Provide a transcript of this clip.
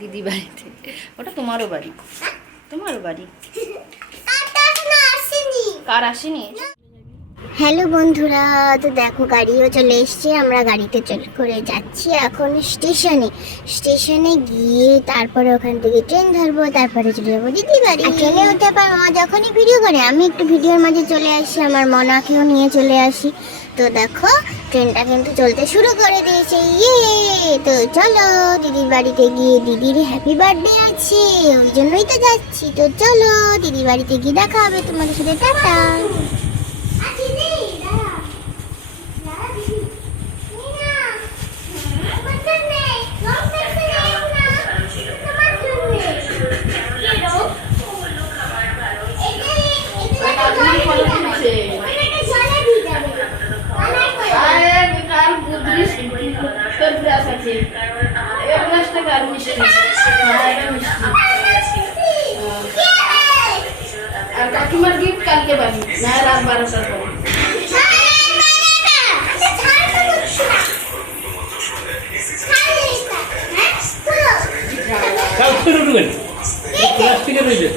দিদি বাড়িতে। ওটা তোমারও বাড়ি। তোমারও বাড়ি? কার আসেনি? হ্যালো বন্ধুরা তো দেখো গাড়িও চলে এসছে আমরা গাড়িতে চলে করে যাচ্ছি এখন স্টেশনে। স্টেশনে গিয়ে তারপরে ওখান থেকে ট্রেন ধরবো তারপরে চলে যাব দিদি বাড়ি। ট্রেনে উঠে পর মা যখনই ভিডিও করে আমি একটু ভিডিওর মাঝে চলে আসি আমার মনাকেও নিয়ে চলে আসি। তো দেখো ট্রেনটা কিন্তু চলতে শুরু করে দিয়েছে। ইয়ে! তো চলো, দিদির বাড়িতে গিয়ে দিদির হ্যাপি বার্থডে আছে, ওই জন্যই তো যাচ্ছি। তো চলো, দিদির বাড়িতে গিয়ে দেখা হবে তোমাদের সাথে। টাটা! আর কাকিমার গিফট কালকে বাড়ি না রাত বারোটার পর প্লাস্টিকের রয়েছে